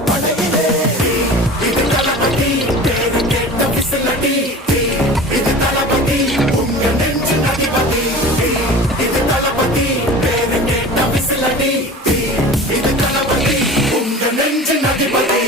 படையிலே இது தளபதி பேரு கேட்ட விசிலடி இது தளபதி உங்க நெஞ்சு அதிபதி இது தளபதி பேரு கேட்ட விசிலடி இது தளபதி உங்க நெஞ்சு அதிபதி